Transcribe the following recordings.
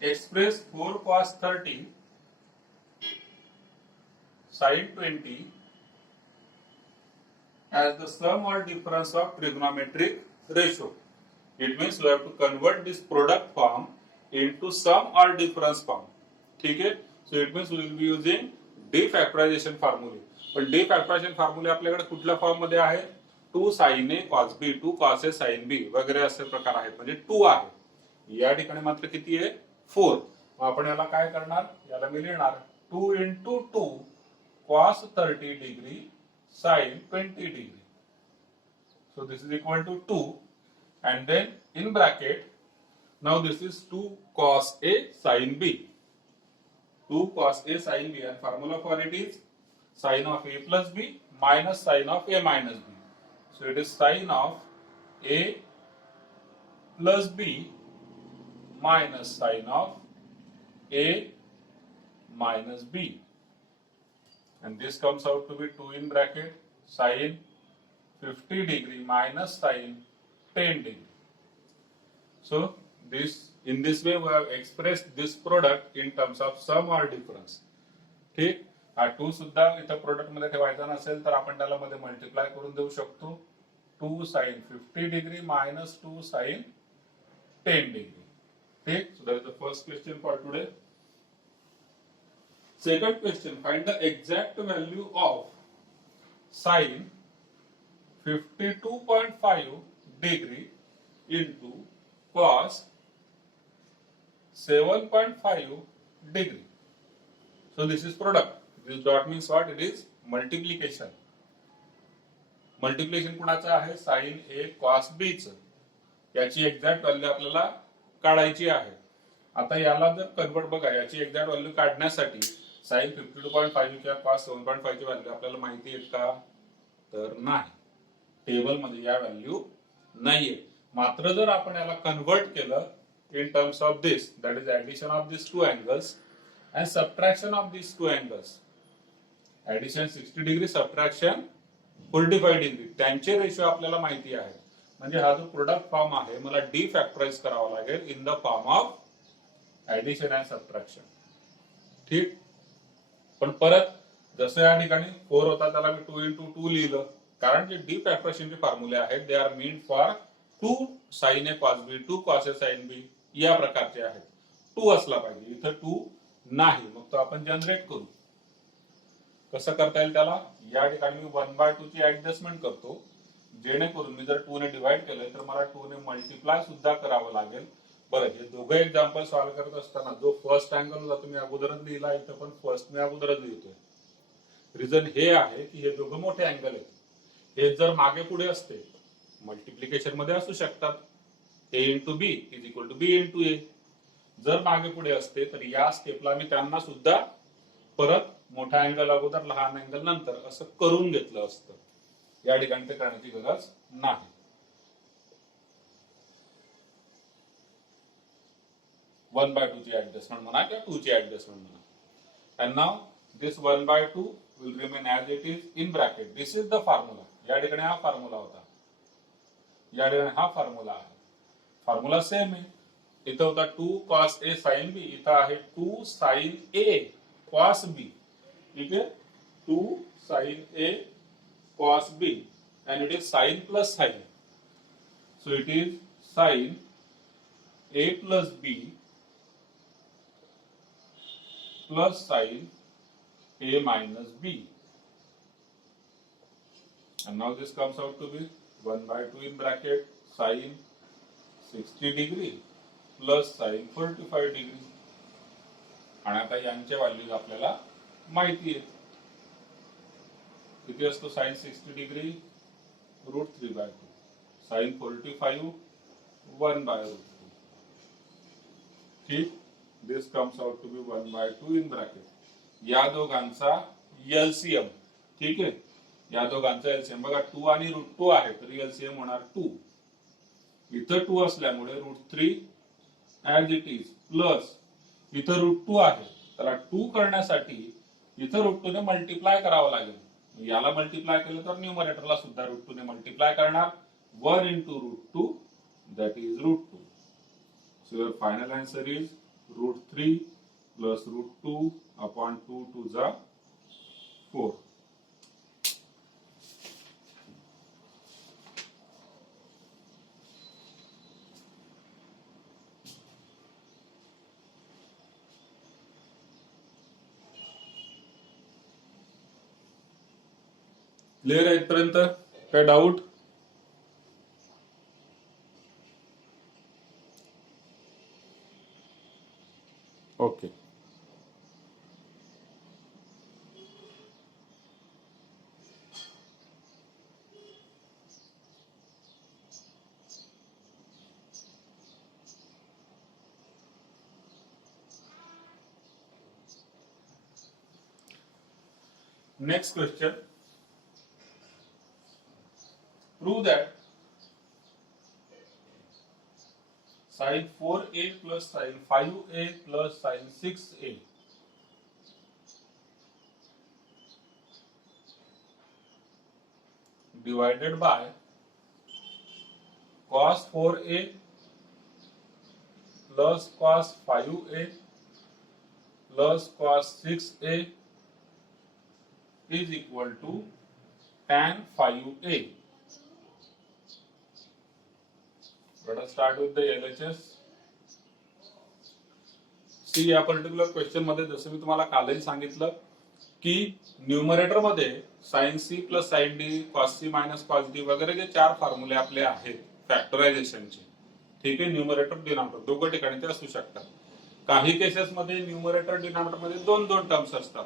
express 4 cos 30 sin 20 as the sum or difference of trigonometric ratio. It means we have to convert this product form into sum or difference form. ठीक है? So it means we will be using defactorization formula. पण defactorization formula आपल्याकडे कुठल्या form मध्ये आहे? 2 sin a cos b, 2 cos a sin b वगैरे असे प्रकार आहेत. म्हणजे 2 आहे. या ठिकाणी मात्र किती आहे? 4. मग आपण याला काय करणार? याला मी लिहिणार 2 into 2 cos 30 degree sin 20 degree. So this is equal to 2 and then in bracket now this is 2 cos a sin b. 2 cos a sin b and formula for it is sin of a plus b minus sin of a minus b. So it is sin of a plus b minus sin of a minus b. And this comes out to be 2 in bracket sin 50 degree minus sin 10 degree. So in this way we have expressed this product in terms of sum or difference. ठीक, हा 2 सुद्धा इथं product मध्ये ठेवायचा नसेल तर आपण त्याला मध्ये मल्टिप्लाय करून देऊ शकतो. 2 sin 50 degree minus 2 sin 10 degree. ठीक, so that is the first question for today. Second question, find the exact value of sin 52.5 degree into cos 7.5 degree. So this is product. This dot means what? It is multiplication. Multiplication कुणाचं आहे? sin a cos b चं. याची exact value आपल्याला काढायची आहे. आता याला जर कन्वर्ट बघा, याची एक्झॅक्ट व्हॅल्यू काढण्यासाठी sin 52.5 किंवा cos 7.5 ची व्हॅल्यू आपल्याला माहिती आहे का? तर नाही. टेबल मध्ये या व्हॅल्यू नाहीये. मात्र जर आपण याला कन्वर्ट केलं in terms of this, that is addition of these two angles and subtraction of these two angles, addition 60 degree, subtraction 45 degree, त्यांचे रेशो आपल्याला माहिती आहे. म्हणजे हा जो प्रोडक्ट फॉर्म आहे मला डिफॅक्टराइज करावा लागेल in the form of addition and subtraction. ठीक, पण परत जसं या ठिकाणी 4 होता त्याला मी 2 into 2 लिहिलं, कारण जे डिफॅक्टरायझेशनचे फॉर्म्युले आहेत they are mean for 2 sin a cos b, 2 cos a sin b या प्रकारचे आहेत. 2 असला पाहिजे, इथं 2 नाही. मग तो आपण जनरेट करू. कसं करता येईल त्याला? या ठिकाणी मी 1/2 ची ऍडजस्टमेंट करतो, जेणेकरून मी जर 2 ने डिवाइड केलंय तर मला 2 ने मल्टिप्लाय सुद्धा करावं लागेल. बरं, हे दोघं एक्झाम्पल सॉल्व्ह करत असताना जो फर्स्ट अँगल होता तो मी अगोदरच लिहिला, इथं पण फर्स्ट मी अगोदरच लिहितोय. रिझन हे आहे की हे दोघं मोठे अँगल आहेत. हे जर मागे पुढे असते मल्टिप्लिकेशन मध्ये असू शकतात. a into b is equal to b into a. जर मागे पुढे असते तर या स्टेपला मी त्यांना सुद्धा परत मोठा अँगल अगोदर लहान अँगल नंतर असं करून घेतलं असतं. या ठिकाणी ते करण्याची गरज नाही. वन बाय टू ची ऍडजस्टमेंट म्हणा किंवा 2 ची ऍडजस्टमेंट म्हणा. And now this 1/2 will remain as it is in bracket. This is the formula. या ठिकाणी हा फॉर्म्युला होता, या ठिकाणी हा फॉर्म्युला आहे. फॉर्म्युला सेम आहे. इथं होता 2 cos a sin b, इथं आहे 2 sin a cos b. ठीक आहे, 2 sin a cos b and it is sin plus sin. So it is sin a plus b plus sin a minus b. And now this comes out to be 1/2 in bracket sin 60 degree plus sin 45 degree. आणि आता यांच्या values आपल्याला माहिती आहेत. किती असतो sin 60 degree? √3/2. sin 45 1/√2. ठीक, this comes out to be 1/2 in bracket. या दोघांचा एलसीएम. ठीक आहे, या दोघांचा एलसीएम बघा 2 आणि √2 आहे तर एलसीएम होणार 2. इथं 2 असल्यामुळे √3 ऍज इट इज प्लस इथं √2 आहे, त्याला 2 करण्यासाठी इथं √2 ने मल्टिप्लाय करावं लागेल. याला मल्टिप्लाय केलं तर न्यूमरेटरला सुद्धा √2 ने मल्टिप्लाय करणार. 1 into √2 that is √2. So your final answer is √3 plus √2 upon 2 2 जा 4. क्लिअर आहे इथपर्यंत? काय doubt? Okay. Next question. Prove that sin 4a plus sin 5a plus sin 6a divided by cos 4a plus cos 5a plus cos 6a is equal to tan 5a. Let us start with the LHS. See या particular question मध्ये जसं मी तुम्हाला कालही सांगितलं की numerator मध्ये sine C plus sine D, cos C minus cos D वगैरे जे 4 फॉर्म्युले आपले आहेत फॅक्टरायझेशनचे, ठीक आहे, न्यूमरेटर डिनॉमिनेटर दोघं ठिकाणी ते असू शकतात. काही केसेस मध्ये न्यूमरेटर डिनॉमिनेटर मध्ये दोन दोन टर्म्स असतात.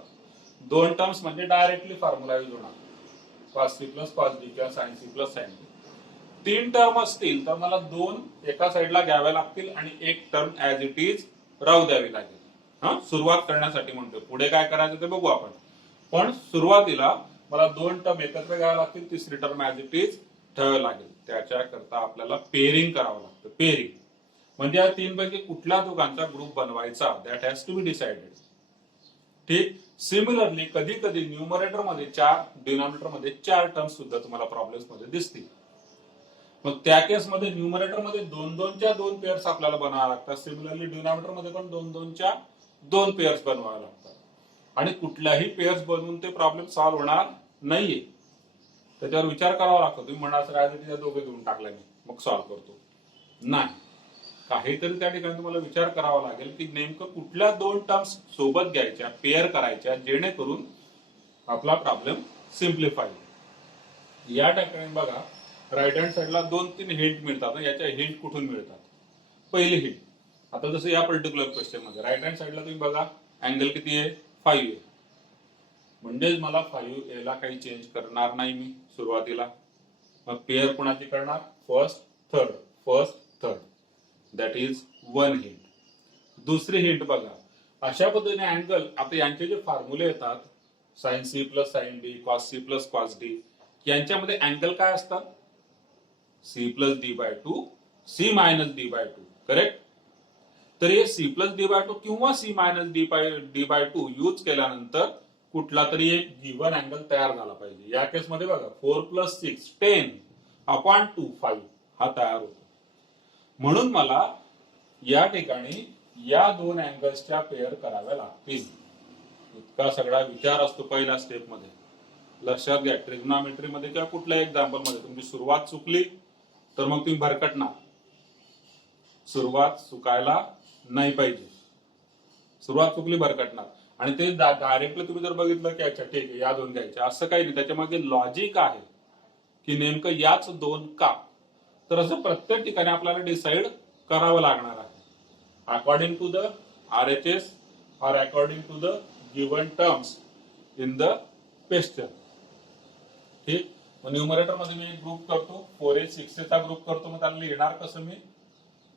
दोन टर्म्स म्हणजे डायरेक्टली फॉर्म्युला यूज होणार, cos C plus cos D किंवा sine C plus sine D. 3 term असतील तर मला 2 एका साईडला घ्याव्या लागतील आणि एक टर्म ऍज इट इज राहू द्यावी लागेल. हा, सुरुवात करण्यासाठी म्हणतो. पुढे काय करायचं ते बघू आपण, पण सुरुवातीला मला 2 टर्म एकत्र घ्याव्या लागतील, तिसरी टर्म ऍज इट इज ठेवावी लागेल. त्याच्याकरता आपल्याला पेरिंग करावं लागतं. पेरिंग म्हणजे या 3 पैकी कुठल्या दोघांचा ग्रुप बनवायचा, that has to be decided. ठीक. सिमिलरली कधी कधी न्यूमरेटर मध्ये 4, डिनॉमिनेटर मध्ये 4 टर्म्स सुद्धा तुम्हाला प्रॉब्लेम्स मध्ये दिसतील. मग त्या केस मध्ये न्यूमरेटर मध्ये 2-2च्या 2 पेअर्स आपल्याला बनवावे लागतात. सिमिलरली डिनॉमिनेटर मध्ये पण 2-2च्या 2 पेअर्स बनवावे लागतात. आणि कुठल्याही पेअर्स बनवून ते प्रॉब्लेम सॉल्व्ह होणार नाहीये. त्याच्यावर विचार करावा लागतो. तुम्ही म्हणाल सर ऍज इट इज दोघे देऊन टाकले मी मग सॉल्व्ह करतो, नाही. काहीतरी त्या ठिकाणी तुम्हाला विचार करावा लागेल की नेमकं कुठल्या 2 टर्म्स सोबत घ्यायच्या, पेअर करायच्या, जेणेकरून आपला प्रॉब्लेम सिम्प्लिफाय. या ठिकाणी बघा राईट हँड साइडला 2-3 हिंट मिळतात. याच्या हिंट कुठून मिळतात? पहिली हिंट, आता जसं या पर्टिक्युलर क्वेश्चन मध्ये राईट हँड साइडला तुम्ही बघा अँगल किती आहे, 5 आहे. म्हणजेच मला 5A ला काही चेंज करणार नाही मी सुरुवातीला. मग पेअर कोणाची करणार, first third, that is 1 hint. दुसरी हिंट बघा, अशा पद्धतीने अँगल, आता यांचे जे फॉर्म्युले येतात sine C plus sine D, cos C plus cos D, यांच्यामध्ये अँगल काय असतात, C plus D by 2, C minus D by 2, correct. तर हे सी प्लस डी बाय 2 किंवा C minus D by 2 use केल्यानंतर कुठला तरी एक गिव्हन अँगल तयार झाला पाहिजे. या केस मध्ये बघा 4 + 6 10 अपॉन 2 5 हा तयार होतो. म्हणून मला या ठिकाणी या 2 अँगल्सच्या पेअर कराव्या लागतील. इतका सगळा विचार असतो पहिल्या स्टेप मध्ये. लक्षात घ्या, ट्रिग्नॉमेट्री मध्ये किंवा कुठल्या एक्झाम्पल मध्ये तुमची सुरुवात चुकली तर मग तुम्ही भरकटणार. सुरुवात चुकायला नाही पाहिजे. सुरुवात चुकली भरकटणार. आणि ते डायरेक्टली तुम्ही जर बघितलं की अच्छा ठीक आहे या 2 घ्यायच्या, असं काही नाही. त्याच्यामागे लॉजिक आहे की नेमकं याच 2 का. तर असं प्रत्येक ठिकाणी आपल्याला डिसाइड करावं लागणार आहे अकॉर्डिंग टू द RHS और according to the given terms in the question. ठीक. न्यूमरेटर मध्ये मी एक ग्रुप करतो, 4A 6A चा ग्रुप करतो. मग त्याला लिहिणार कसं मी,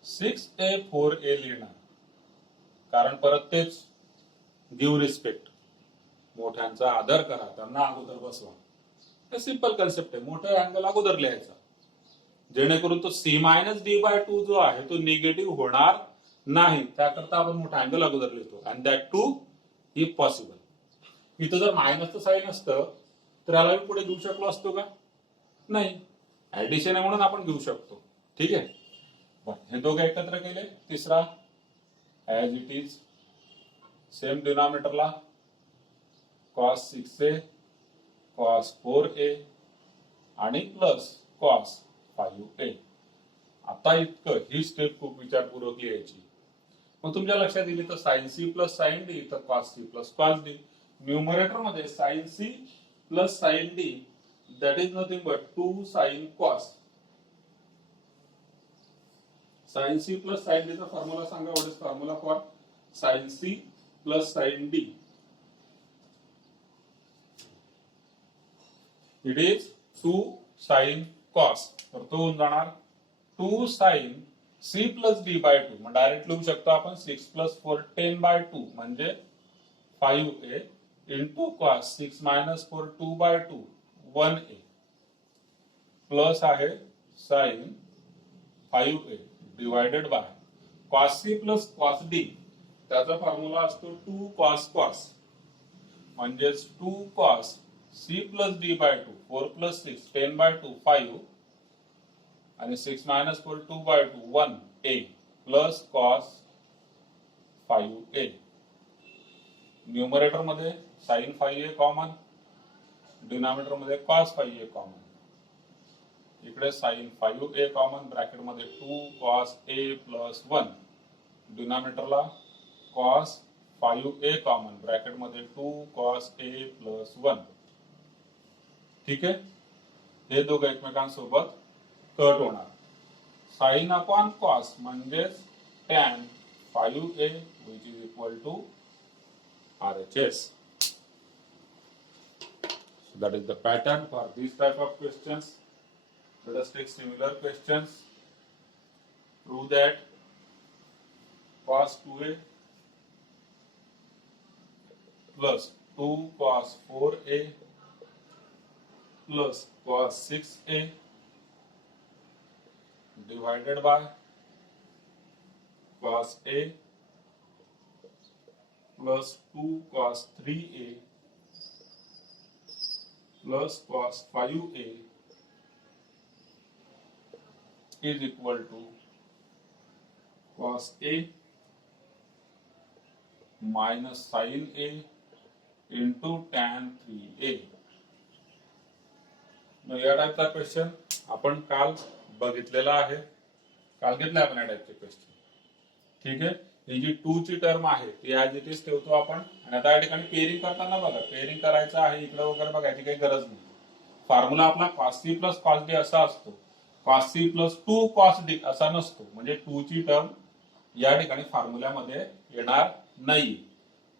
6A 4A लिहिणार. कारण परत तेच गिव्ह रिस्पेक्ट, मोठ्यांचा आदर करा, त्यांना अगोदर बसवा. हे सिंपल कन्सेप्ट आहे. मोठा अँगल अगोदर लिहायचा जेणेकरून तो सी मायनस डी बाय 2 जो आहे तो निगेटिव्ह होणार नाही. त्याकरता आपण मोठा अँगल अगोदर लिहितो. And that too if possible. इथं जर मायनसचं साईन असतं तर याला मी पुढे घेऊ शकलो असतो का, नाही. ऍडिशन आहे म्हणून आपण घेऊ शकतो. ठीक आहे. हे दोघे एकत्र केले. तिसरा ॲज इट इज सेम डिनॉमिनेटरला cos 6a cos 4a आणि प्लस cos 5a. आता इतकं ही स्टेप खूप विचारपूर्वक लिहायची. मग तुमच्या लक्षात येईल तर sine C plus sine D तर cos C plus cos D. Numerator मध्ये sine C plus sine D that is nothing but 2 sine cos. Sine C plus sine D चा फॉर्म्युला सांगा. What is formula for sine C plus sine D? It is 2 sine cos. तर तो होऊन जाणार 2 sine C plus D by 2. मग direct लिहू शकतो आपण 6 प्लस 4 10 बाय 2 म्हणजे 5a into cos 6 minus 4 2 by 2 1a plus आहे sine 5a divided by cos C plus cos D. त्याचा फॉर्म्युला असतो 2 कॉस कॉस म्हणजेच 2 cos C plus D by 2 4 plus 6 10 by 2 5 आणि 6 minus 4 2 by 2 1 a plus cos 5a. Numerator मध्ये sine 5a common, denominator मध्ये cos 5a common. इकडे sine 5a common bracket मध्ये 2 cos a plus 1. डिनॉमिनेटरला cos 5a common bracket मध्ये 2 cos a plus 1. ठीक आहे. हे दोघं एकमेकांसोबत कट होणार. साइन अपॉन कॉस म्हणजेच tan 5a which is equal to RHS. So that is the pattern for these type of questions. Let us take similar questions. Prove that cos 2a plus 2 cos 4a plus cos 6a divided by cos a plus 2 cos 3a plus cos 5a is equal to cos a minus sin a into tan 3a. या टाइपचा question आपण काल बघितलेला आहे. काल घेतला आपण या टाइपचे क्वेश्चन. ठीक आहे. ही जी 2 ची टर्म आहे ती ॲज इट इज ठेवतो आपण. आणि आता या ठिकाणी पेअरिंग करताना बघा पेअरिंग करायचं आहे इकडे वगैरे बघायची काही गरज नाही. फॉर्म्युला आपला cos c plus cos d असा असतो. cos c plus 2 cos d असा नसतो. म्हणजे 2 ची टर्म या ठिकाणी फॉर्म्युल्यामध्ये येणार नाही.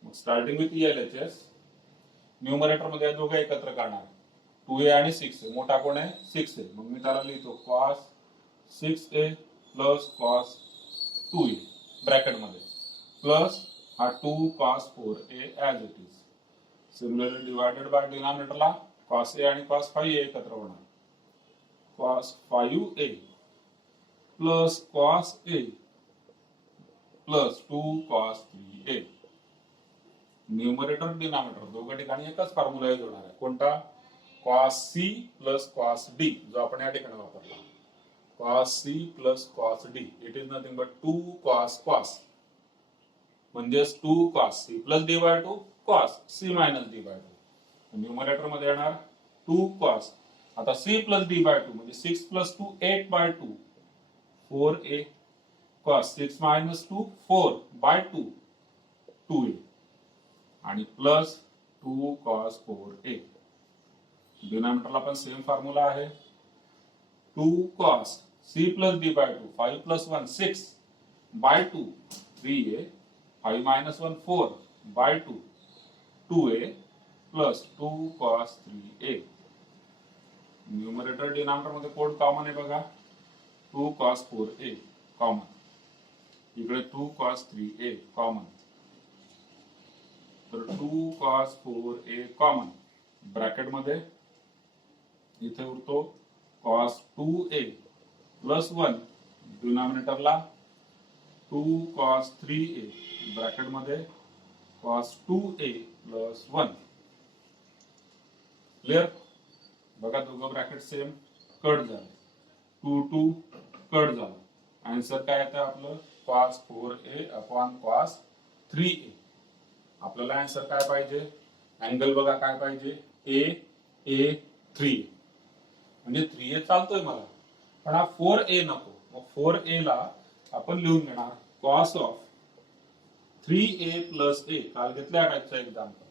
मग स्टार्टिंग विथ LHS न्यूमरेटर मध्ये दोघे एकत्र करणार. 2a आणि 6a. मोठा कोण आहे 6a. मग मी त्याला लिहितो cos 6a plus cos 2a bracket मध्ये प्लस हा 2 cos 4a as it is. Similarly divided by डिनॉमिनेटरला cos a आणि cos 5a एकत्र होणार. cos 5a plus cos a plus 2 cos 3a. Numerator denominator दोघं ठिकाणी एकच फॉर्म्युला यूज होणार आहे. कोणता? cos c plus cos d जो आपण या ठिकाणी वापरला. cos c plus cos d it is nothing but 2 cos cos म्हणजेच 2 cos c plus d by 2 cos c minus d by 2. Numerator मध्ये येणार 2 cos. आता c प्लस d बाय 2 म्हणजे 6 plus 2 8 by 2 4a cos 6 minus 2 4 by 2 2a आणि plus 2 cos 4a. डिनॉमिनेटरला पण same formula आहे. 2 cos c plus d by 2 5 plus 1 6 by 2 3a 5 minus 1 4 by 2 2a plus 2 cos 3a. Numerator denominator मध्ये कोड common आहे बघा. 2 cos 4a common. इकडे 2 cos 3a common. तर 2 cos 4a common bracket मध्ये इथे उरतो cos 2a plus 1 डिनॉमिनेटरला 2 cos 3a bracket मध्ये cos 2a प्लस 1. क्लिअर. बघा दोघं ब्रॅकेट सेम कट झाले. 2 2 कट झालं. आन्सर काय येतं आपलं cos 4a upon cos 3a. आपल्याला आन्सर काय पाहिजे? अँगल बघा काय पाहिजे? a 3a. म्हणजे 3a चालतोय मला, पण हा 4a नको. मग 4a ला आपण लिहून घेणार cos of 3a plus a. काल घेतल्या टाईपचा एक्झाम्पल.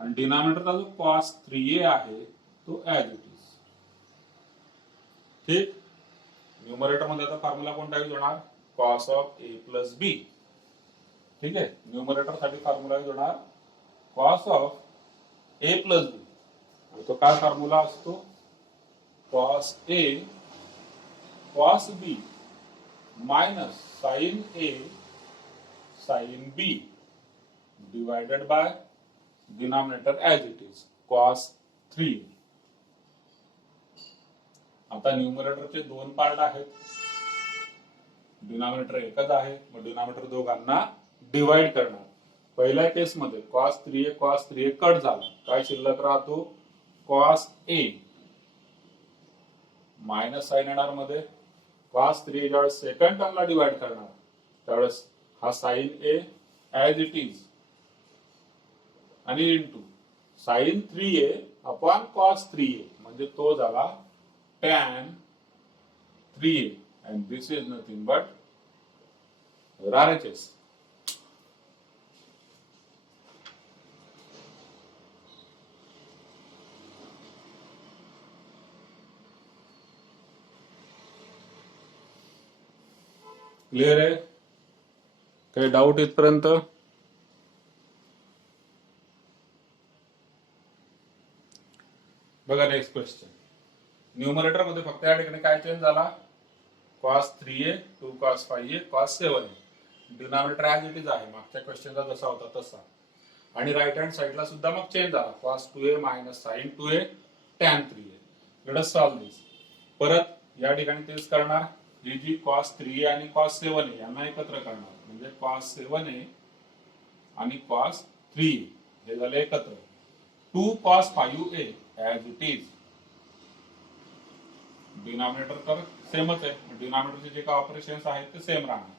आणि डिनॉमिनेटरचा जो cos 3a आहे तो ऍज इट इज. ठीक. न्यूमरेटर मध्ये आता फॉर्म्युला कोणता यूज होणार? cos of a plus b. ठीक आहे. न्यूमरेटर साठी फॉर्म्युला यूज होणार cos of a plus b. आणि तो काय फॉर्म्युला असतो? cos a cos b minus sin a sin b divided by denominator as it is cos 3. आता न्यूमरेटरचे दोन पार्ट आहेत, डिनॉमिनेटर एकच आहे. मग डिनॉमिनेटर दोघांना डिवाइड करणार. पहिल्या केस मध्ये cos 3a कट झाला, काय शिल्लक राहतो? cos a मायनस साइन येणार मध्ये. cos 3a ज्यावेळेस सेकंड टर्मला डिवाइड करणार त्यावेळेस हा sin a as it is आणि into sin 3a upon cos 3a म्हणजे तो झाला tan 3a. and this is nothing but RHS. Clear आहे? काही डाऊट इथपर्यंत? बघा नेक्स्ट क्वेश्चन. न्यूमरेटर मध्ये फक्त या ठिकाणी काय चेंज झाला? cos 3a 2 cos 5a cos 7a. Denominator as it is आहे, मागच्या क्वेश्चनचा जसा होता तसा. आणि राईट हँड साइडला सुद्धा मग चेंज झाला, cos 2a minus sin 2a tan 3a. Let us solve this. परत या ठिकाणी तेच करणार. ही जी cos 3a आणि cos 7a यांना एकत्र करणार, म्हणजे cos 7a आणि cos 3a हे झाले एकत्र. 2 cos 5a as it is. Denominator तर सेमच आहे, डिनॉमिनेटरचे जे काय ऑपरेशन्स आहेत ते सेम राहणार.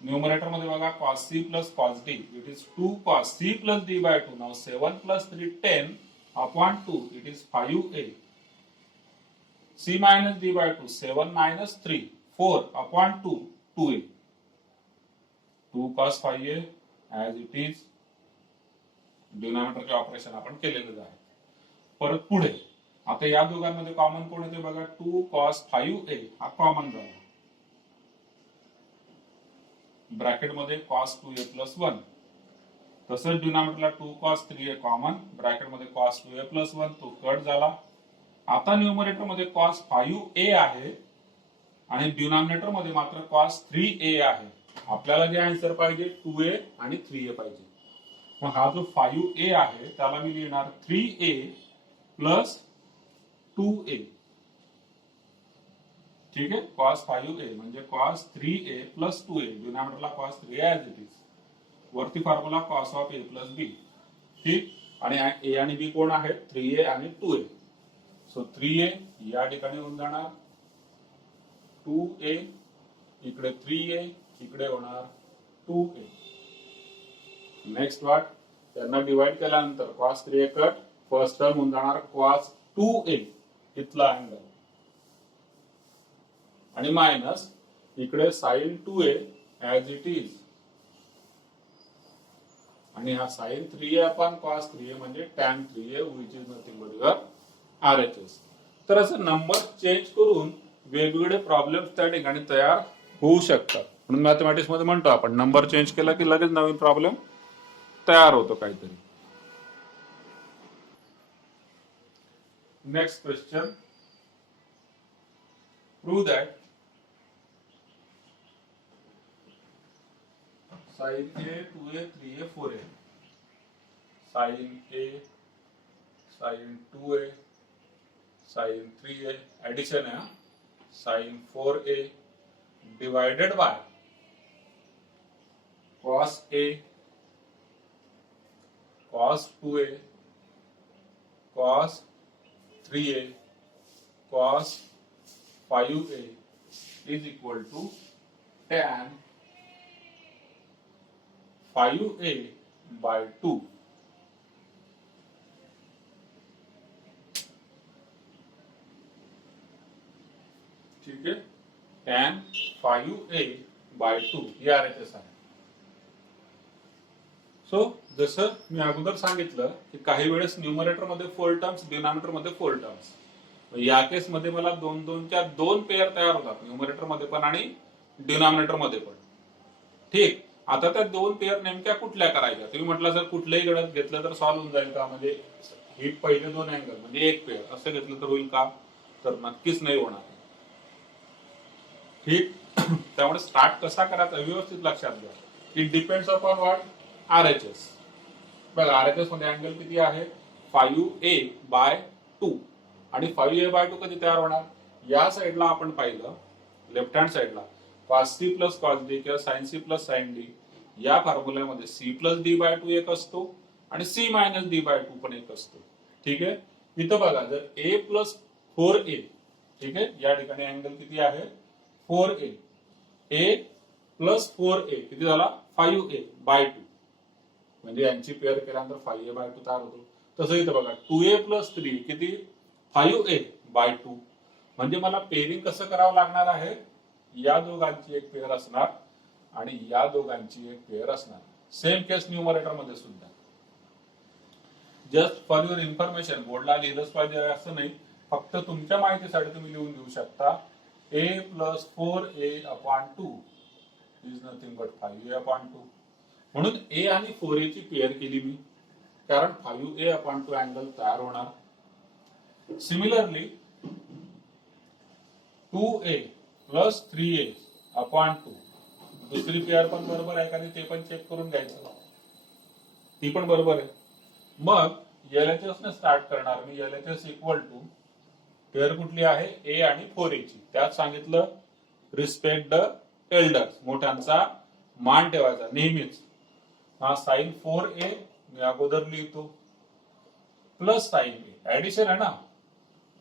न्यूमरेटर मध्ये बघा cos c plus cos d, it is 2 cos c plus d by 2. Now 7 plus 3 10 upon 2, it is 5a. c minus d by 2 7 minus 3 4 upon 2 2a. 2 cos 5a as it is. डिनॉमिनेटरचे operation आपण केलेले आहे. परत पुढे आता या दोघांमध्ये common कोण येते बघा? 2 cos 5a हा कॉमन झाला. ब्रॅकेट मध्ये cos 2a प्लस 1. तसंच डिनॉमिनेटरला 2 cos 3a कॉमन, ब्रॅकेट मध्ये cos 2a प्लस 1 तो कट झाला. आता न्यूमरेटर मध्ये cos 5a आहे आणि डिनॉमिनेटर मध्ये मात्र cos 3a आहे. आपल्याला जे आन्सर पाहिजे 2a आणि 3a पाहिजे. मग हा जो 5a आहे त्याला मी लिहिणार 3a प्लस 2a. ठीक आहे. cos 5a म्हणजे cos 3a प्लस 2a. डिनॉमिनेटरला cos 3a as it is. वरती formula cos of a plus b. ठीक. आणि a आणि b कोण आहेत? 3a आणि 2a. सो 3a या ठिकाणी होऊन जाणार 2a, इकडे 3a, इकडे होणार 2a. नेक्स्ट वाट त्यांना डिवाइड केल्यानंतर cos 3a cut, first term होऊन जाणार cos 2a इथला अँगल, आणि मायनस इकडे sin 2a as it is. आणि हा sin 3a upon cos 3a म्हणजे tan 3a which is nothing but your RHS. तर असं नंबर चेंज करून वेगवेगळे प्रॉब्लेम्स त्या ठिकाणी तयार होऊ शकतात. म्हणून मॅथमॅटिक्स मध्ये म्हणतो आपण नंबर चेंज केला की लगेच नवीन प्रॉब्लेम तयार होतो काहीतरी. Next question. Prove that sin a 2a 3a 4a sin a sin 2a sin 3a addition है sin 4a divided by cos a cos 2a cos 3a cos 5a is equal to tan 5a/2. ठीक आहे, tan 5a/2 ही RHS आहे. So जसं मी अगोदर सांगितलं की काही वेळेस न्यूमरेटर मध्ये 4 टर्म्स, डिनॉमिनेटर मध्ये 4 टर्म्स. या केस मध्ये मला 2 च्या 2 पेअर तयार होतात, न्यूमरेटर मध्ये पण आणि डिनॉमिनेटर मध्ये पण. ठीक, आता त्या 2 पेअर नेमक्या कुठल्या करायच्या? तुम्ही म्हटलं जर कुठल्याही गणित घेतलं तर सॉल्व्ह होऊन जाईल का? म्हणजे ही पहिले 2 अँगल म्हणजे एक पेअर असं घेतलं तर होईल का? तर नक्कीच नाही होणार. ठीक, त्यामुळे स्टार्ट कसा करायचा व्यवस्थित लक्षात घ्या. It depends upon what? RHS. बघा RHS मध्ये अँगल किती आहे? 5a/2. आणि 5a/2 कधी तयार होणार? या साईडला आपण पाहिलं लेफ्ट हँड साईडला cos c plus cos d किंवा sin c plus sin d, या फॉर्म्युल्यामध्ये c प्लस d/2 एक असतो आणि c मायनस d/2 पण एक असतो. ठीक आहे, इथं बघा जर a प्लस 4a, ठीक आहे, या ठिकाणी अँगल किती आहे? 4a. a प्लस 4a किती झाला? 5a/2. म्हणजे यांची पेअर केल्यानंतर 5a/2 तयार होतो. तसं इथं बघा 2a प्लस 3 किती? 5a/2. म्हणजे मला पेअरिंग कसं करावं लागणार आहे? या दोघांची एक पेअर असणार आणि या दोघांची एक पेअर असणार. सेम केस न्यूमरेटर मध्ये सुद्धा. जस्ट फॉर युअर इन्फॉर्मेशन, बोर्डला लिहिलंच पाहिजे असं नाही, फक्त तुमच्या माहितीसाठी तुम्ही लिहून देऊ शकता a plus 4a/2 is nothing but 5a/2. म्हणून a आणि 4a ची पेअर केली मी, कारण 5a/2 अँगल तयार होणार. सिमिलरली 2a प्लस 3a/2 दुसरी पेअर पण बरोबर आहे का ते पण चेक करून घ्यायचं. ती पण बरोबर आहे. मग LHS ने स्टार्ट करणार मी. LHS इक्वल टू पेअर कुठली आहे? a आणि 4a ची. त्यात सांगितलं रिस्पेक्ट द एल्डर्स, मोठ्यांचा मान ठेवायचा नेहमीच. हा साइन 4a मी अगोदर लिहितो प्लस साइन a, ऍडिशन आहे ना,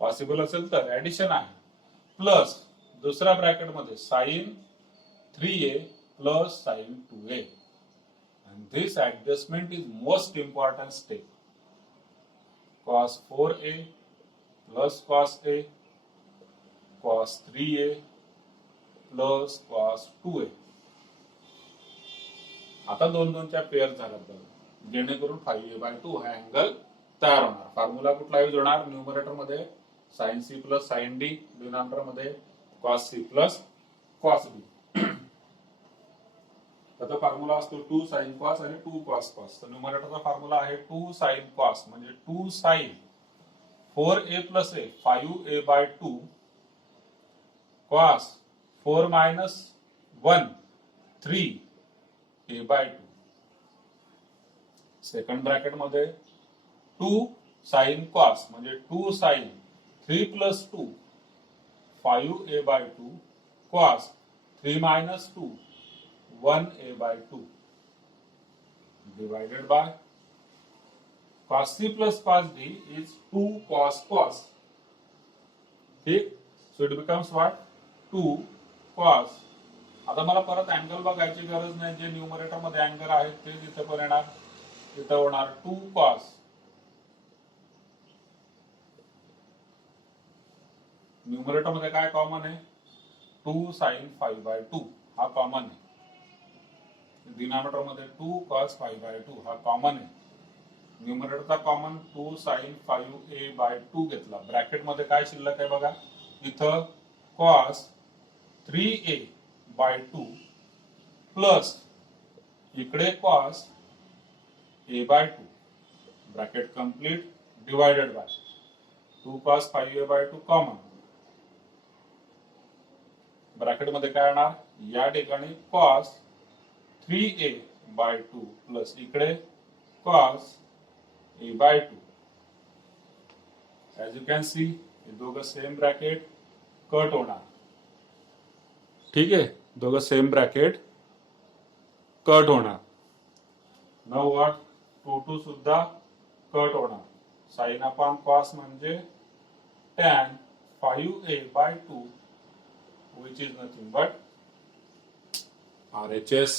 पॉसिबल असेल तर ऍडिशन आहे, प्लस दुसऱ्या ब्रॅकेट मध्ये sine 3a plus sine 2a. and this adjustment is most important step. Cos 4a plus cos a, cos 3a plus cos 2a. आता 2-2च्या पेअर झाल्यात बघा, जेणेकरून 5a/2 हा अँगल तयार होणार. फॉर्म्युला कुठला यूज होणार? न्यूमरेटर मध्ये sin c plus sin d, denominator मध्ये cos c plus cos d. त्याचा फॉर्म्युला असतो 2 sin cos आणि 2 cos cos. तर न्यूमरेटरचा फॉर्म्युला आहे 2 sin cos म्हणजे 2 sin 4a plus a 5a/2 cos 4 minus 1 3a/2. Second bracket मध्ये 2 sin cos म्हणजे 2 sin 3 plus 2 5a/2 cos 3 minus 2 1a/2 divided by cos c plus cos d is 2 cos cos. ठीक, so it becomes what? 2 cos. आता मला परत angle बघायची गरज नाही, जे न्यूमरेटर मध्ये अँगल आहेत ते इथे पण येणार, इथे होणार 2 cos. न्यूमरेटर मध्ये काय कॉमन आहे? 2 sin 5/2 हा कॉमन आहे. डिनॉमिनेटर मध्ये 2 cos 5/2 हा कॉमन आहे. न्यूमरेटरचा कॉमन 2 sin 5a/2 घेतला. ब्रॅकेट मध्ये काय शिल्लक आहे बघा, इथं cos 3a/2 प्लस इकडे cos a/2, bracket complete, divided by 2 cos 5a/2 common. Bracket मध्ये काय येणार? या ठिकाणी cos 3a/2 प्लस इकडे cos a/2. As you can see, हे दोघं सेम ब्रॅकेट कट होणार. ठीक आहे, दोघं सेम ब्रॅकेट कट होणार. Now what? 2 सुद्धा कट होणार. साइन अपॉन कॉस म्हणजे tan 5a/2 which is nothing but RHS.